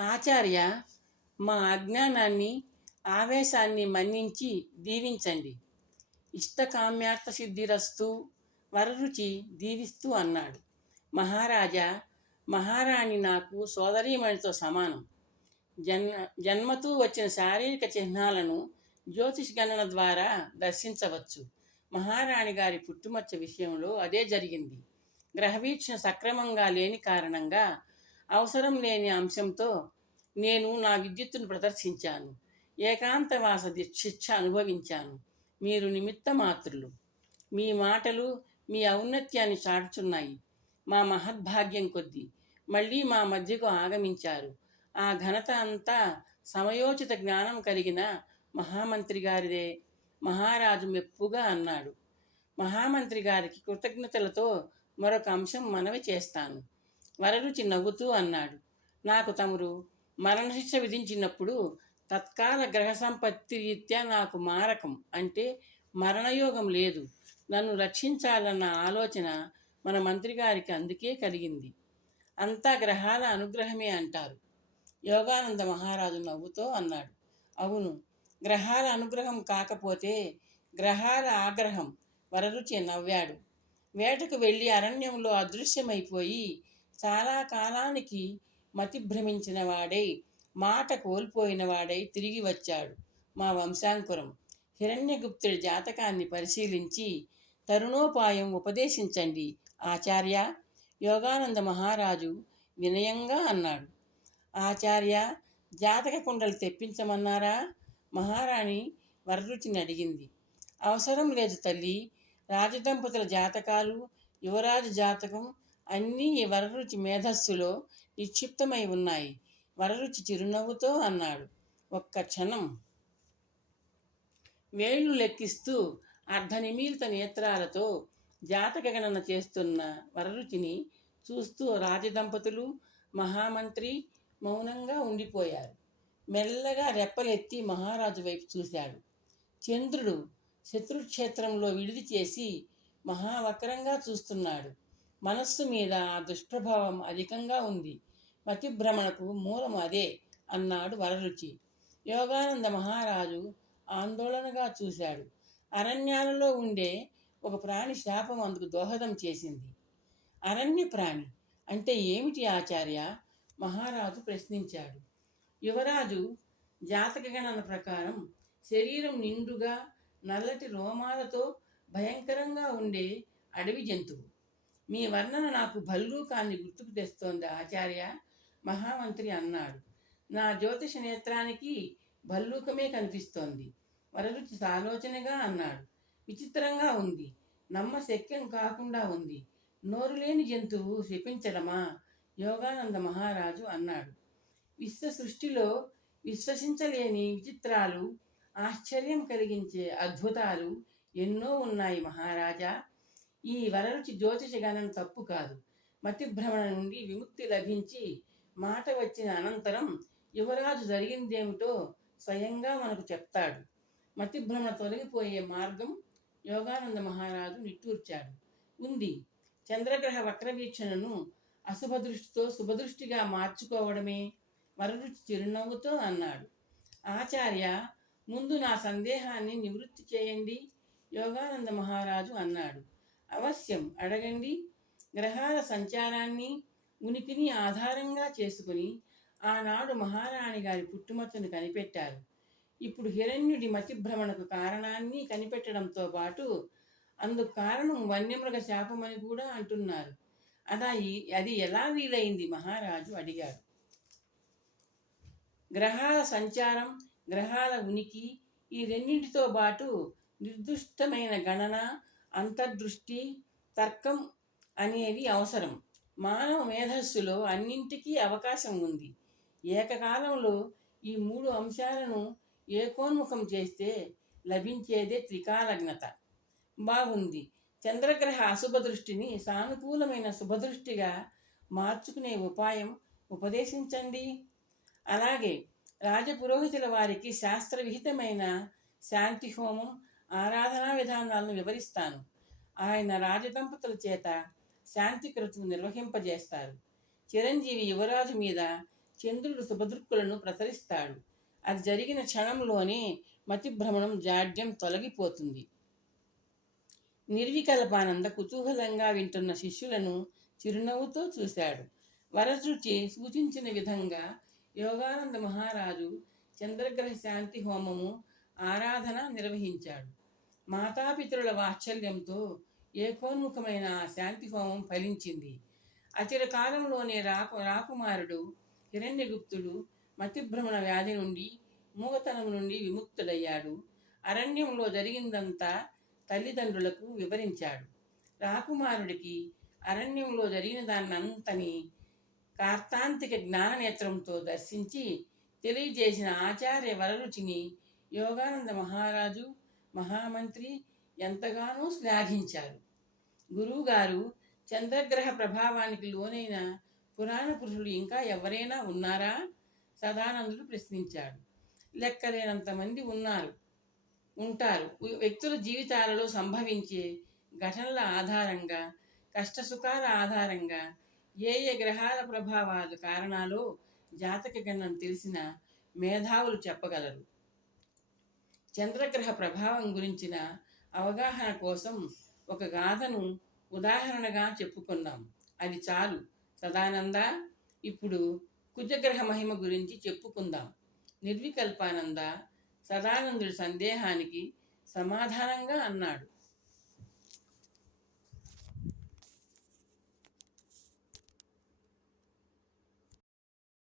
ఆచార్య మా అజ్ఞానాన్ని ఆవేశాన్ని మన్నించి దీవించండి. ఇష్టకామ్యార్థ సిద్ధిరస్తు వరరుచి దీవిస్తూ అన్నాడు. మహారాజా మహారాణి నాకు సోదరీమణితో సమానం. జన్మ జన్మతూ వచ్చిన శారీరక చిహ్నాలను జ్యోతిష్ గణన ద్వారా దర్శించవచ్చు. మహారాణి గారి పుట్టుమచ్చ విషయంలో అదే జరిగింది. గ్రహవీక్షణ సక్రమంగా లేని కారణంగా అవసరం లేని అంశంతో నేను నా విద్యుత్తును ప్రదర్శించాను. ఏకాంతవాస శిక్ష అనుభవించాను. మీరు నిమిత్త మాత్రులు మీ మాటలు మీ ఔన్నత్యాన్ని చాటుచున్నాయి. మా మహద్భాగ్యం కొద్దీ మళ్ళీ మా మధ్యకు ఆగమించారు. ఆ ఘనత అంతా సమయోచిత జ్ఞానం కలిగిన మహామంత్రి గారిదే మహారాజు మెప్పుగా అన్నాడు. మహామంత్రి గారికి కృతజ్ఞతలతో మరొక అంశం మనవి చేస్తాను. వరరుచి నవ్వుతూ అన్నాడు. నాకు తమరు మరణశిక్ష విధించినప్పుడు తత్కాల గ్రహ సంపత్తి రీత్యా నాకు మారకం అంటే మరణయోగం లేదు. నన్ను రక్షించాలన్న ఆలోచన మన మంత్రి గారికి అందుకే కలిగింది. అంతా గ్రహాల అనుగ్రహమే అంటారు. యోగానంద మహారాజు నవ్వుతో అన్నాడు. అవును గ్రహాల అనుగ్రహం కాకపోతే గ్రహాల ఆగ్రహం వరరుచి నవ్వాడు. వేటకు వెళ్ళి అరణ్యంలో అదృశ్యమైపోయి చాలా కాలానికి మతిభ్రమించిన వాడై మాట కోల్పోయిన వాడై తిరిగి వచ్చాడు మా వంశాంకురం. హిరణ్యగుప్తుడి జాతకాన్ని పరిశీలించి తరుణోపాయం ఉపదేశించండి. ఆచార్య యోగానంద మహారాజు వినయంగా అన్నాడు. ఆచార్య జాతక కుండలు తెప్పించమన్నారా? మహారాణి వరరుచిని అడిగింది. అవసరం లేదు తల్లి. రాజదంపతుల జాతకాలు యువరాజు జాతకం అన్నీ ఈ వరరుచి మేధస్సులో నిక్షిప్తమై ఉన్నాయి. వరరుచి చిరునవ్వుతో అన్నాడు. ఒక్క క్షణం. వేళ్ళు లెక్కిస్తూ అర్ధనిమీలిత నేత్రాలతో జాతక గణన చేస్తున్న వరరుచిని చూస్తూ రాజదంపతులు మహామంత్రి మౌనంగా ఉండిపోయారు. మెల్లగా రెప్పలెత్తి మహారాజు వైపు చూశాడు. చంద్రుడు శత్రుక్షేత్రంలో విడిది చేసి మహావక్రంగా చూస్తున్నాడు. మనస్సు మీద ఆ దుష్ప్రభావం అధికంగా ఉంది. మతిభ్రమణకు మూలం అదే అన్నాడు వరరుచి. యోగానంద మహారాజు ఆందోళనగా చూశాడు. అరణ్యాలలో ఉండే ఒక ప్రాణి శాపం అందుకు దోహదం చేసింది. అరణ్య ప్రాణి అంటే ఏమిటి ఆచార్య? మహారాజు ప్రశ్నించాడు. యువరాజు జాతక గణన ప్రకారం శరీరం నిండుగా నల్లటి రోమాలతో భయంకరంగా ఉండే అడవి జంతువు. మీ వర్ణన నాకు భల్లూకాన్ని గుర్తుకు తెస్తోంది ఆచార్య. మహామంత్రి అన్నాడు. నా జ్యోతిష నేత్రానికి భల్లూకమే కనిపిస్తోంది. వరరుచి సాలోచనగా అన్నాడు. విచిత్రంగా ఉంది. నమ్మ శక్యం కాకుండా ఉంది. నోరు లేని జంతువు శపించడమా? యోగానంద మహారాజు అన్నాడు. విశ్వ సృష్టిలో విశ్వసించలేని విచిత్రాలు ఆశ్చర్యం కలిగించే అద్భుతాలు ఎన్నో ఉన్నాయి మహారాజా. ఈ వరరుచి జ్యోతిష గణం తప్పు కాదు. మతిభ్రమణ నుండి విముక్తి లభించి మాట వచ్చిన అనంతరం యువరాజు జరిగిందేమిటో స్వయంగా మనకు చెప్తాడు. మతిభ్రమణ తొలగిపోయే మార్గం యోగానంద మహారాజు నిట్టూర్చాడు. ఉంది. చంద్రగ్రహ వక్రవీక్షణను అశుభదృష్టితో శుభదృష్టిగా మార్చుకోవడమే వరరుచి చిరునవ్వుతో అన్నాడు. ఆచార్య ముందు నా సందేహాన్ని నివృత్తి చేయండి యోగానంద మహారాజు అన్నాడు. అవశ్యం. అడగండి. గ్రహాల సంచారాన్ని ఉనికిని ఆధారంగా చేసుకుని ఆనాడు మహారాణి గారి పుట్టుమచ్చను కనిపెట్టారు. ఇప్పుడు హిరణ్యుడి మతిభ్రమణకు కారణాన్ని కనిపెట్టడంతో పాటు అందుకు కారణం వన్యమృగ శాపమని కూడా అంటున్నారు. అదా అది ఎలా వీలైంది? మహారాజు అడిగాడు. గ్రహాల సంచారం గ్రహాల ఉనికి ఈ రెండింటితో పాటు నిర్దిష్టమైన గణన అంతర్దృష్టి తర్కం అనేవి అవసరం. మానవ మేధస్సులో అన్నింటికీ అవకాశం ఉంది. ఏకకాలంలో ఈ మూడు అంశాలను ఏకోన్ముఖం చేస్తే లభించేదే త్రికాలగ్నత బాగుంది. చంద్రగ్రహ అశుభ దృష్టిని సానుకూలమైన శుభదృష్టిగా మార్చుకునే ఉపాయం ఉపదేశించండి. అలాగే రాజపురోహితుల వారికి శాస్త్రవిహితమైన శాంతి హోమం ఆరాధనా విధానాలను వివరిస్తాను. ఆయన రాజదంపతుల చేత శాంతి కృతులు నిర్వహింపజేస్తారు. చిరంజీవి యువరాజు మీద చంద్రుడు శుభదృక్కులను ప్రసరిస్తాడు. అది జరిగిన క్షణంలోనే మతిభ్రమణం జాడ్యం తొలగిపోతుంది. నిర్వికల్పానంద కుతూహలంగా వింటున్న శిష్యులను చిరునవ్వుతో చూశాడు. వరరుచి సూచించిన విధంగా యోగానంద మహారాజు చంద్రగ్రహ శాంతి హోమము ఆరాధన నిర్వహించాడు. మాతాపితరుల వాత్సల్యంతో ఏకోన్ముఖమైన శాంతి హోమం ఫలించింది. అచిర కాలంలోనే రాకు రాకుమారుడు హిరణ్యగుప్తుడు మతిభ్రమణ వ్యాధి నుండి మూగతనం నుండి విముక్తుడయ్యాడు. అరణ్యంలో జరిగిందంతా తల్లిదండ్రులకు వివరించాడు. రాకుమారుడికి అరణ్యంలో జరిగిన దాన్నంతని కార్తాంతిక జ్ఞాననేత్రంతో దర్శించి తెలియజేసిన ఆచార్య వరరుచిని యోగానంద మహారాజు మహామంత్రి ఎంతగానో శ్లాఘించారు. గురువుగారు చంద్రగ్రహ ప్రభావానికి లోనైన పురాణ పురుషులు ఇంకా ఎవరైనా ఉన్నారా? సదానందుడు ప్రశ్నించాడు. లెక్కలేనంతమంది ఉన్నారు ఉంటారు. వ్యక్తుల జీవితాలలో సంభవించే ఘటనల ఆధారంగా కష్టసుఖాల ఆధారంగా ఏ ఏ గ్రహాల ప్రభావాలు కారణాలు జాతక గణం తెలిసిన మేధావులు చెప్పగలరు. చంద్రగ్రహ ప్రభావం గురించిన అవగాహన కోసం ఒక గాథను ఉదాహరణగా చెప్పుకున్నాం అది చాలు. సదానంద ఇప్పుడు కుజగ్రహ మహిమ గురించి చెప్పుకుందాం. నిర్వికల్పానంద సదానందుడి సందేహానికి సమాధానంగా అన్నాడు.